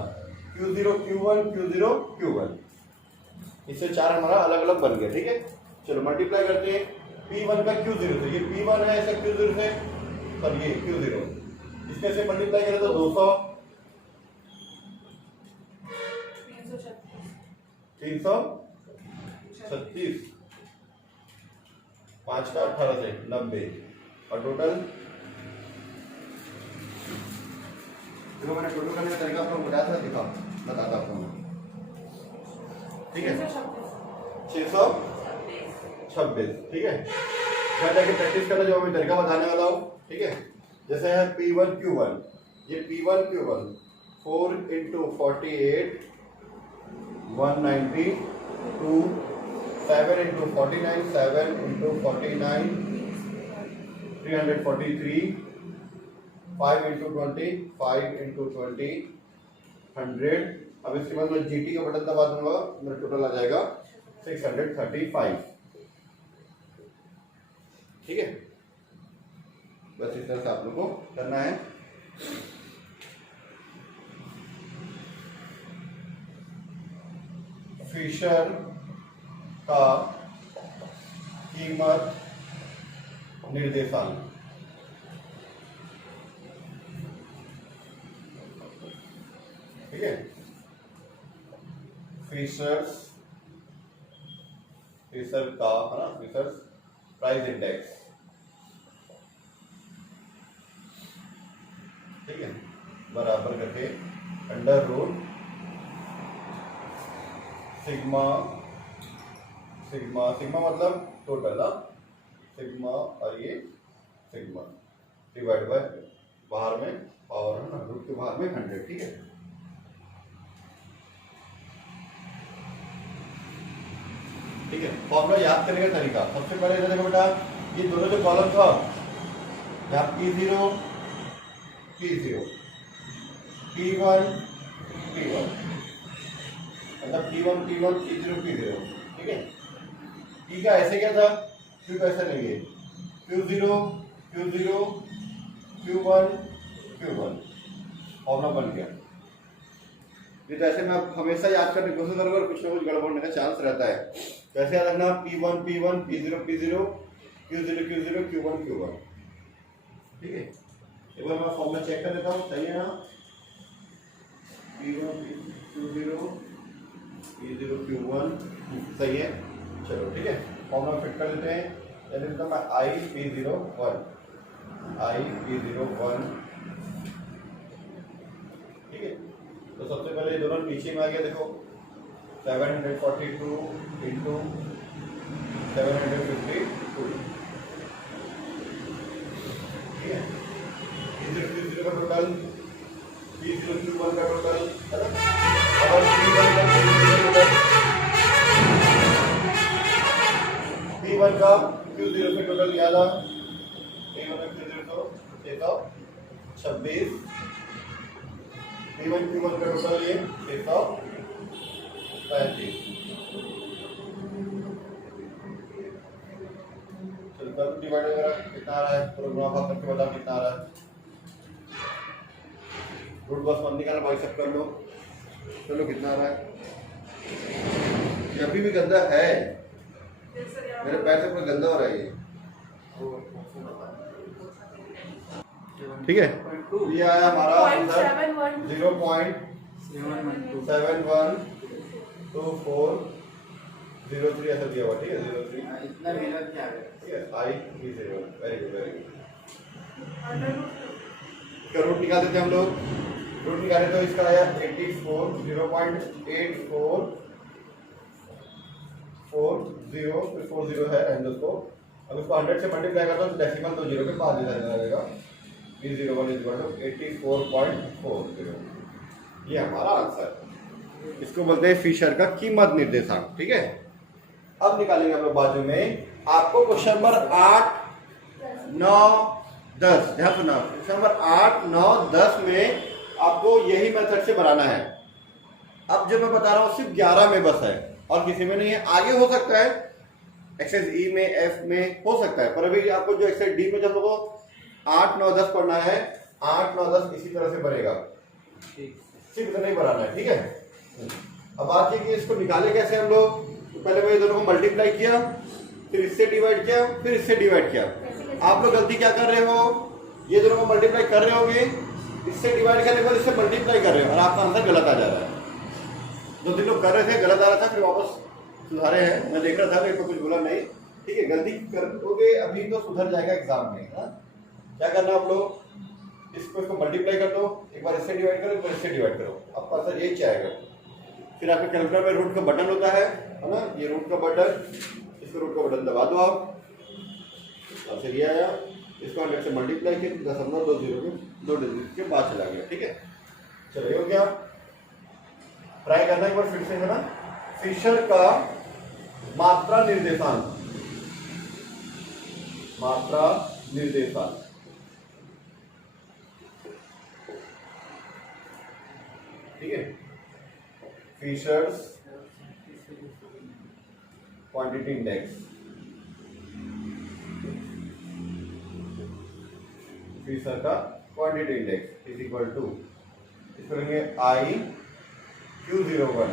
Q0 Q1 इससे 4 हमारा अलग अलग बन गया। ठीक है, चलो मल्टीप्लाई करते हैं P1 का Q0 से, ये P1 है ऐसा Q0 से, पर ये Q0 इसके से मल्टीप्लाई करें तो 200 336 5 का 18 से 90 और टोटल जो मैंने टोटल करने का तरीका आपको बताया था, दिखा बताता आपको। ठीक है 626। ठीक है, घर जाके प्रैक्टिस करना जो मैं तरीका बताने वाला हूँ। ठीक है, जैसे है P1 Q1, ये P1 Q1 4 × 48 190 2 7 × 49 7 × 49 343 5 × 20 5 × 20 100। अब इसके बाद मैं GT का बटन दबा दूंगा, मेरा टोटल आ जाएगा 635। ठीक है, बस इस तरह से आप लोग को करना है। फिशर का कीमत निर्देशांक। ठीक है, फिशर का है ना, फिशर प्राइस इंडेक्स। ठीक है, बराबर करके अंडर रूट सिग्मा मतलब टोटल, सिग्मा और ये सिग्मा डिवाइड बाय बाहर में पावर है ना, रूट के बाहर में 100। ठीक है, ठीक है, फॉर्मूला याद करने का तरीका सबसे पहले देखो बेटा, ये दोनों जो कॉलम था यहाँ P0 P1 मतलब P1 P0 ठीक है। P का ऐसे क्या था, Q का ऐसा नहीं है, Q0 Q1 फॉर्मूला बन गया। ये तो ऐसे में आप हमेशा याद करने की कोशिश करोगे, कुछ ना कुछ गड़बड़ होने का चांस रहता है। कैसे याद रखना, P1 P0 Q0 Q1 ठीक है। एक बार मैं फॉर्मूला चेक कर लेता हूँ, सही है ना, P1 Q1 सही है। चलो ठीक है, फॉर्मूला फिट कर लेते हैं। यानी तो मैं IP01 ठीक है। तो सबसे पहले दोनों नीचे में आ गया, देखो 742 × 752 ठीक है। P0 का टोटल, P0 Q1 का टोटल है ना, और P1 का Q0 का टोटल याद आ, P1 का Q0 तो 626, P1 Q1 का टोटल ये 635। चलो कर डिवाइड वगैरह कितना आ रहा है, प्रोग्राम आप करके बताओ कितना आ रहा है। रूट बस मत निकालना भाई, सब कर लो। चलो कितना आ रहा है, ये अभी भी गंदा है, मेरे पैर से पूरा गंदा हो रहा है ये। ठीक है, ये आया हमारा 0.712403 ऐसा दिया हुआ। ठीक है, 03 इतना मेहनत क्या है, ठीक है। I37 वेरी गुड इसका रूट निकाल देते हैं हम लोग। रूट निकाले तो इसका आया 84 0.8440 फिर 40 है एंड उसको, अब इसको 100 से मल्टीप्लाई करता हूँ तो डेसिमल 2 जीरो के पास जाएगा। P01 84.40, ये हमारा आंसर। इसको बोलते हैं फिशर का कीमत निर्देशांक। ठीक है, अब निकालेंगे हम लोग बाजू में। आपको क्वेश्चन नंबर 8, 9, 10, ध्यान सुनना, क्वेश्चन नंबर 8, 9, 10 में आपको यही मेथड से बनाना है। अब जो मैं बता रहा हूँ सिर्फ 11 में बस है और किसी में नहीं है। आगे हो सकता है एक्सरसाइज ई में, एफ में हो सकता है, पर अभी आपको जो एक्सरसाइज डी में जब लोगों 8, 9, 10 पढ़ना है, 8, 9, 10 इसी तरह से बनेगा, सिर्फ इतना ही बनाना है, ठीक है। अब बात ये कि इसको निकाले कैसे हम लोग, तो पहले मैं ये दोनों को मल्टीप्लाई किया, फिर इससे डिवाइड किया, फिर इससे डिवाइड किया। आप लोग गलती क्या कर रहे हो, ये दोनों को मल्टीप्लाई कर रहे होगे, इससे डिवाइड करने के बाद इससे मल्टीप्लाई कर रहे हो और आपका आंसर गलत आ जा रहा है। 2-3 लोग कर रहे थे, गलत आ रहा था, फिर वापस सुधारे हैं, मैं देख रहा था, मेरे को कुछ बोला नहीं, ठीक है। गलती करोगे अभी तो सुधर जाएगा एग्जाम में। हाँ, क्या करना आप लोग, इसको मल्टीप्लाई कर दो, एक बार इससे डिवाइड करो, एक बार इससे डिवाइड करो, आपका आंसर यही आएगा। फिर आपके कैलकुलेटर में रूट का बटन होता है ना, ये रूट का बटन, इसको रूट का बटन दबा दो आप, आंसर ये आया। इसको 100 से मल्टीप्लाई किया, 0.20 डिजिट के बाद चला गया, ठीक है। चलो ये हो गया, ट्राई करना एक बार फिर से, है ना। फिशर का मात्रा निर्देशांक, मात्रा निर्देशांक, ठीक है। फिशर्स क्वांटिटी इंडेक्स, फिशर का quantity index is equal to, इसको लेंगे IQ01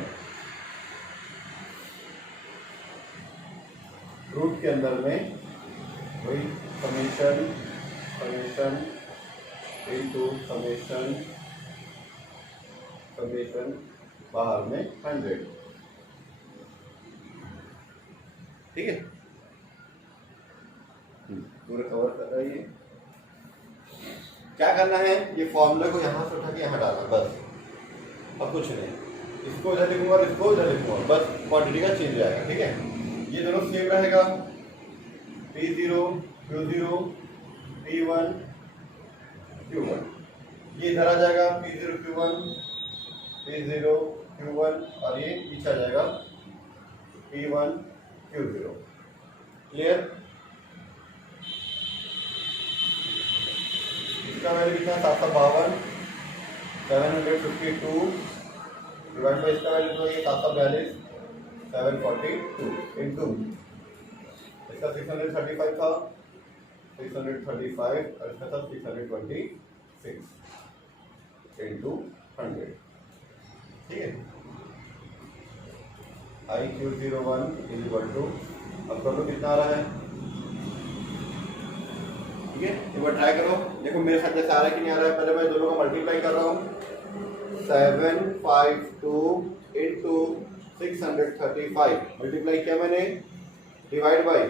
रूट के अंदर में वही समेशन इनटू समेशन बाहर में 100, ठीक है। पूरा कवर कर रहा है ये। क्या करना है, ये फॉर्मूला को यहाँ से उठा के यहाँ डालना, बस, अब कुछ नहीं। इसको इधर लिखूंगा और इसको इधर लिखूंगा, बस क्वांटिटी का चेंज आएगा, ठीक है। ये दोनों सेम रहेगा, P0 Q0 P1 Q1, ये इधर आ जाएगा P0 Q1 और ये पीछे आ जाएगा P1 Q0। क्लियर। इसका वैल्यू कितना, 752, 752 डिवाइड बाई इसका वैल्यू तो ये 742, 742 इंटू इसका 635 था, 635 और इसका था 626 इंटू 100, ठीक है। IQ01 इज इक्वल टू, अब कर लो कितना आ रहा है, ठीक है। एक बार ट्राई करो, देखो मेरे साथ जैसे आ रहा है कि नहीं आ रहा है। पहले मैं दोनों को मल्टीप्लाई कर रहा हूँ, 752 इंटू 635 मल्टीप्लाई किया मैंने, डिवाइड बाई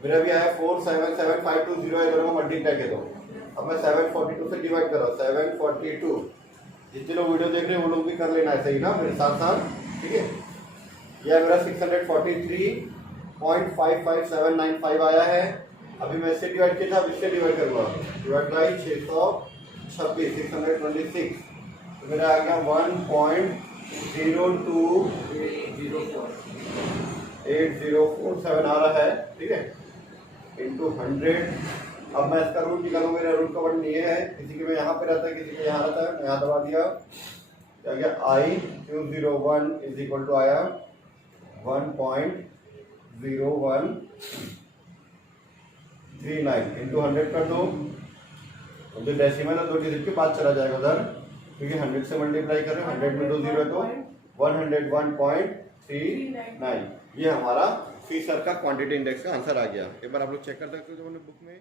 मेरा भी आया 477520 है, दोनों को मल्टीप्लाई कर दो। अब मैं 742 से डिवाइड कर रहा हूँ, 742, जितने लोग वीडियो देख रहे हैं वो लोग भी कर लेना है, सही ना, मेरे साथ साथ, ठीक है। यह मेरा 643.55795 आया है। अभी मैं इससे डिवाइड किया था, अब इससे डिवाइड करूँगा, डिवाइड बाई 626, 626, तो मेरा आ गया 1.02804 आ रहा है, ठीक है, इंटू 100। अब मैं इसका रूट निकालूँ, मेरा रूट का बटन ये है, किसी के में यहाँ पे रहता है, किसी के यहाँ रहता है, मैं यहाँ दबा दिया, क्या गया IQ01 इज इक्वल टू आया 1.0139 इंटू 100 कर दो, जो डेसिमल है 2 डिजिट के बाद चला जाएगा उधर, क्योंकि 100 से मल्टीप्लाई कर रहे हैं, 100 में 2 0 है तो 101.39। ये हमारा फिशर का क्वांटिटी इंडेक्स का आंसर आ गया। एक बार आप लोग चेक कर सकते हो जो मैंने बुक में